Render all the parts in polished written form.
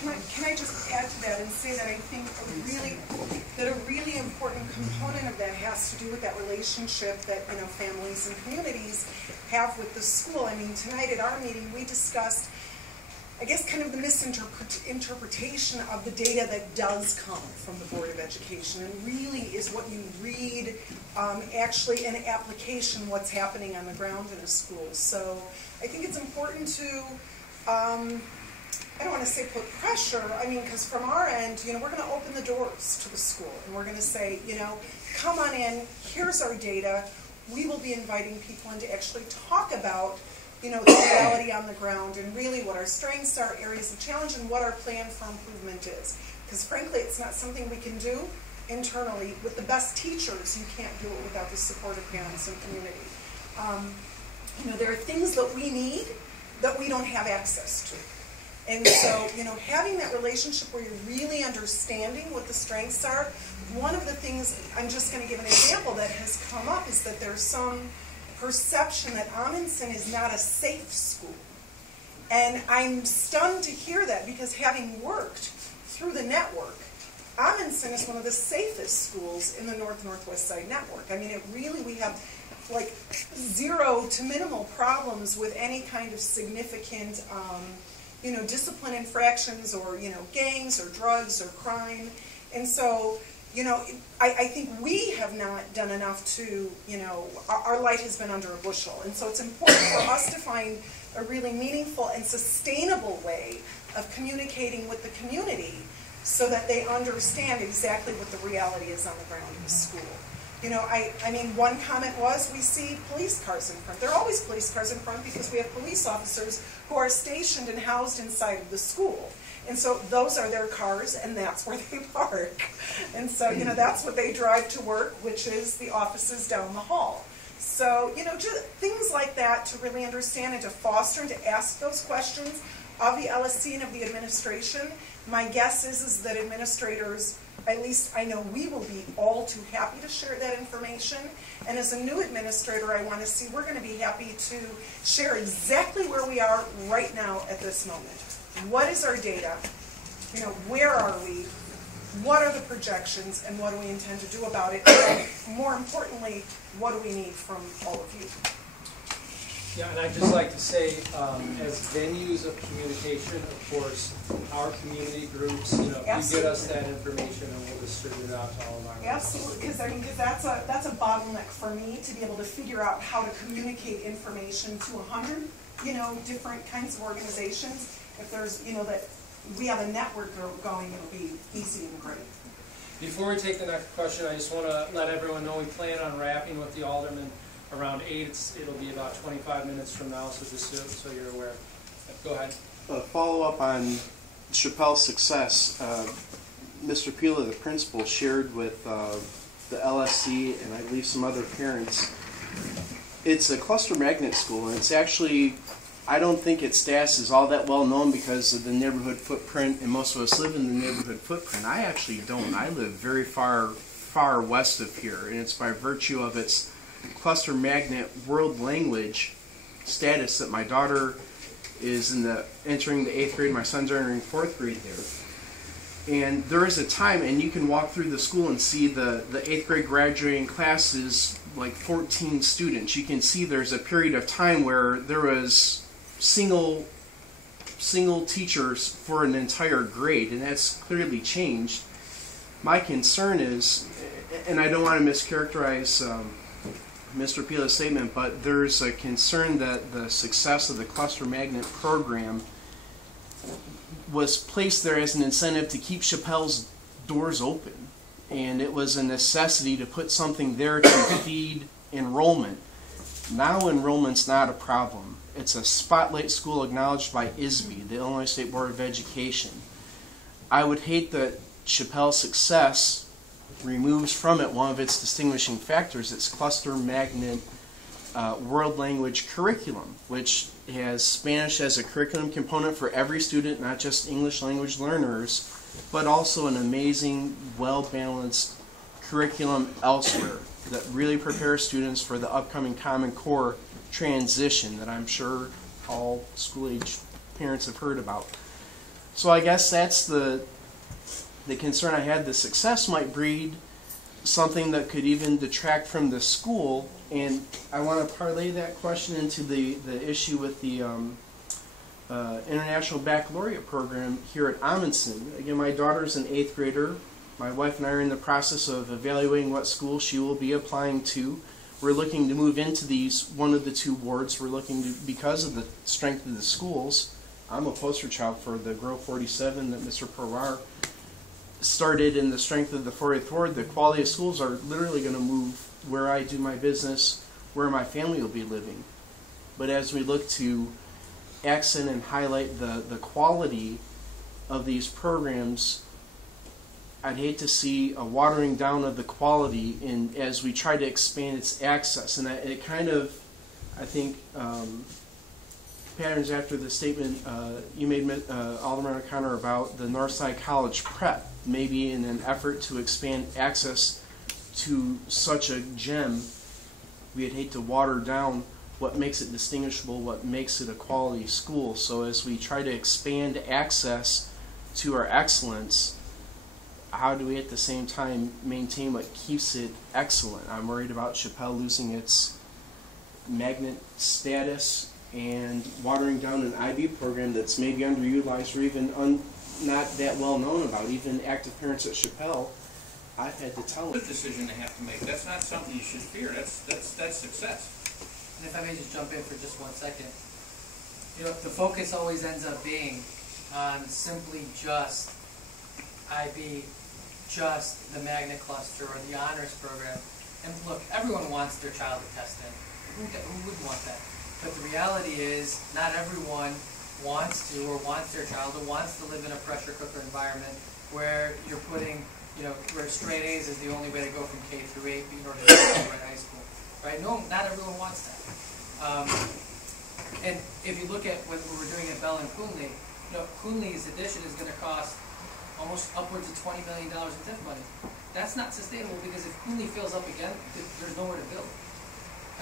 can I just add to that and say that I think a really important component of that has to do with that relationship that families and communities have with the school. I mean, tonight at our meeting we discussed, I guess, kind of the misinterpretation of the data that does come from the Board of Education, and really is what you read actually in application, what's happening on the ground in a school. So I think it's important to, I don't want to say put pressure, I mean, because from our end, we're going to open the doors to the school, and we're going to say, come on in, here's our data. We will be inviting people in to actually talk about the reality on the ground and really what our strengths are, areas of challenge, and what our plan for improvement is. Because frankly, it's not something we can do internally. With the best teachers, you can't do it without the support of parents and community. There are things that we need that we don't have access to. And so, having that relationship where you're really understanding what the strengths are, one of the things, I'm just going to give an example that has come up, is that there's some perception that Amundsen is not a safe school. And I'm stunned to hear that, because having worked through the network, Amundsen is one of the safest schools in the Northwest Side network. I mean, we have like 0 to minimal problems with any kind of significant discipline infractions or, gangs or drugs or crime. And so, I think we have not done enough to, our light has been under a bushel. And so it's important for us to find a really meaningful and sustainable way of communicating with the community so that they understand exactly what the reality is on the ground of the school. I mean, one comment was, we see police cars in front. There are always police cars in front because we have police officers who are stationed and housed inside of the school. And so those are their cars, and that's where they park. And so, that's what they drive to work, which is the offices down the hall. So, just things like that to really understand and to foster and to ask those questions of the LSC and of the administration. My guess is that administrators, at least I know we will be all too happy to share that information. And as a new administrator, I want to see, we're going to be happy to share exactly where we are right now at this moment. What is our data? Where are we? What are the projections, and what do we intend to do about it? And more importantly, what do we need from all of you? Yeah, and I'd just like to say, as venues of communication, of course, our community groups, you get us that information and we'll distribute it out to all of our Absolutely, because that's a bottleneck for me, to be able to figure out how to communicate information to 100, different kinds of organizations. If there's, that we have a network going, it'll be easy and great. Before we take the next question, I just want to let everyone know we plan on wrapping with the alderman around 8. It'll be about 25 minutes from now, so just so you're aware. Go ahead. Follow up on Chappelle's success. Mr. Pila, the principal, shared with the LSC and I believe some other parents. It's a cluster magnet school, and it's actually, I don't think its status is all that well known because of the neighborhood footprint, and most of us live in the neighborhood footprint. I actually don't. I live very far west of here, and it's by virtue of its cluster magnet world language status that my daughter is entering the 8th grade, my sons are entering 4th grade there. And there is a time, and you can walk through the school and see the 8th grade graduating class is like 14 students. You can see there's a period of time where there was single teachers for an entire grade, and that's clearly changed. My concern is, and I don't want to mischaracterize Mr. Pila's statement, but there's a concern that the success of the cluster magnet program was placed there as an incentive to keep Chappelle's doors open, and it was a necessity to put something there to feed enrollment. Now enrollment's not a problem. It's a spotlight school acknowledged by ISB, the Illinois State Board of Education. I would hate that Chappelle's success removes from it one of its distinguishing factors, its cluster magnet world language curriculum, which has Spanish as a curriculum component for every student, not just English language learners, but also an amazing, well-balanced curriculum elsewhere that really prepares students for the upcoming Common Core transition that I'm sure all school-age parents have heard about. So I guess that's the concern I had. The success might breed something that could even detract from the school, and I want to parlay that question into the issue with the International Baccalaureate program here at Amundsen. Again, my daughter's an 8th grader. My wife and I are in the process of evaluating what school she will be applying to. We're looking to move into one of the 2 wards. We're looking to, because of the strength of the schools. I'm a poster child for the Grow 47 that Mr. Perwar started, in the strength of the 40th ward. The quality of schools are literally going to move where I do my business, where my family will be living. But as we look to accent and highlight the quality of these programs, I'd hate to see a watering down of the quality as we try to expand its access. And it kind of, I think, patterns after the statement you made, Alderman O'Connor, about the Northside College Prep, maybe in an effort to expand access to such a gem, we'd hate to water down what makes it distinguishable, what makes it a quality school. So as we try to expand access to our excellence, how do we at the same time maintain what keeps it excellent? I'm worried about Chappelle losing its magnet status and watering down an IB program that's maybe underutilized or even not that well known about. Even active parents at Chappelle, I've had to tell them. Good decision they have to make. That's not something you should fear. That's success. And if I may just jump in for just 1 second, the focus always ends up being on simply just IB, just the magnet cluster or the honors program. And look, everyone wants their child to test in. Who wouldn't want that? But the reality is, not everyone wants to, or wants their child, or wants to live in a pressure cooker environment where you're putting, where straight A's is the only way to go from K through 8 in order to graduate high school. Right? No, not everyone wants that. And if you look at what we're doing at Bell and Coonley, Coonley's addition is going to cost almost upwards of $20 million in TIF money. That's not sustainable, because if Coonley fills up again, there's nowhere to build.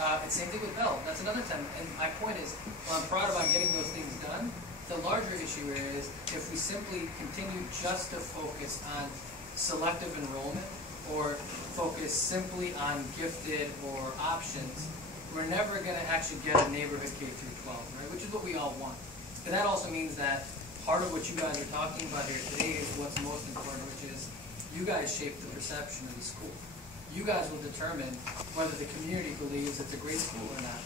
And same thing with Bell. That's another time. And my point is, while I'm proud about getting those things done, the larger issue here is if we simply continue just to focus on selective enrollment or focus simply on gifted or options, we're never going to actually get a neighborhood K through 12, right? Which is what we all want. But that also means that part of what you guys are talking about here today is what's most important, which is you guys shape the perception of the school. You guys will determine whether the community believes it's a great school or not.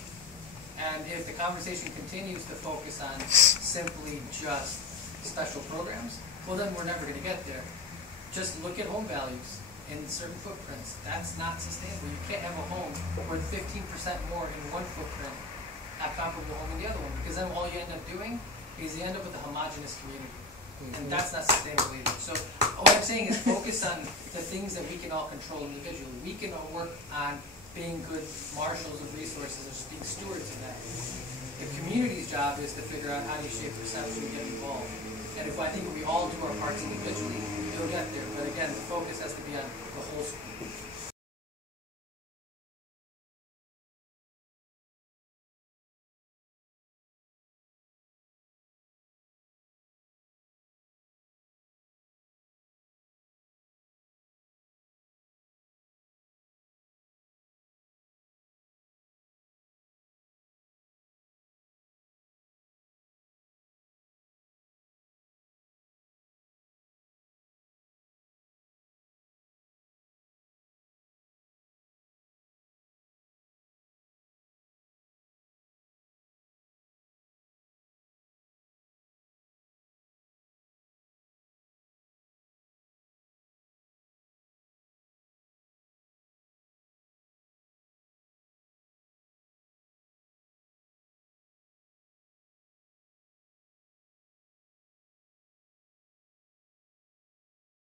And if the conversation continues to focus on simply just special programs, well then we're never going to get there. Just look at home values in certain footprints. That's not sustainable. You can't have a home worth 15% more in one footprint, a comparable home in the other one, because then all you end up doing is you end up with a homogenous community. And that's not sustainable either. So what I'm saying is focus on the things that we can all control individually. We can all work on being good marshals of resources or being stewards of that. The community's job is to figure out how do you shape perception and get involved. And I think if we all do our parts individually, it'll get there. But again, the focus has to be on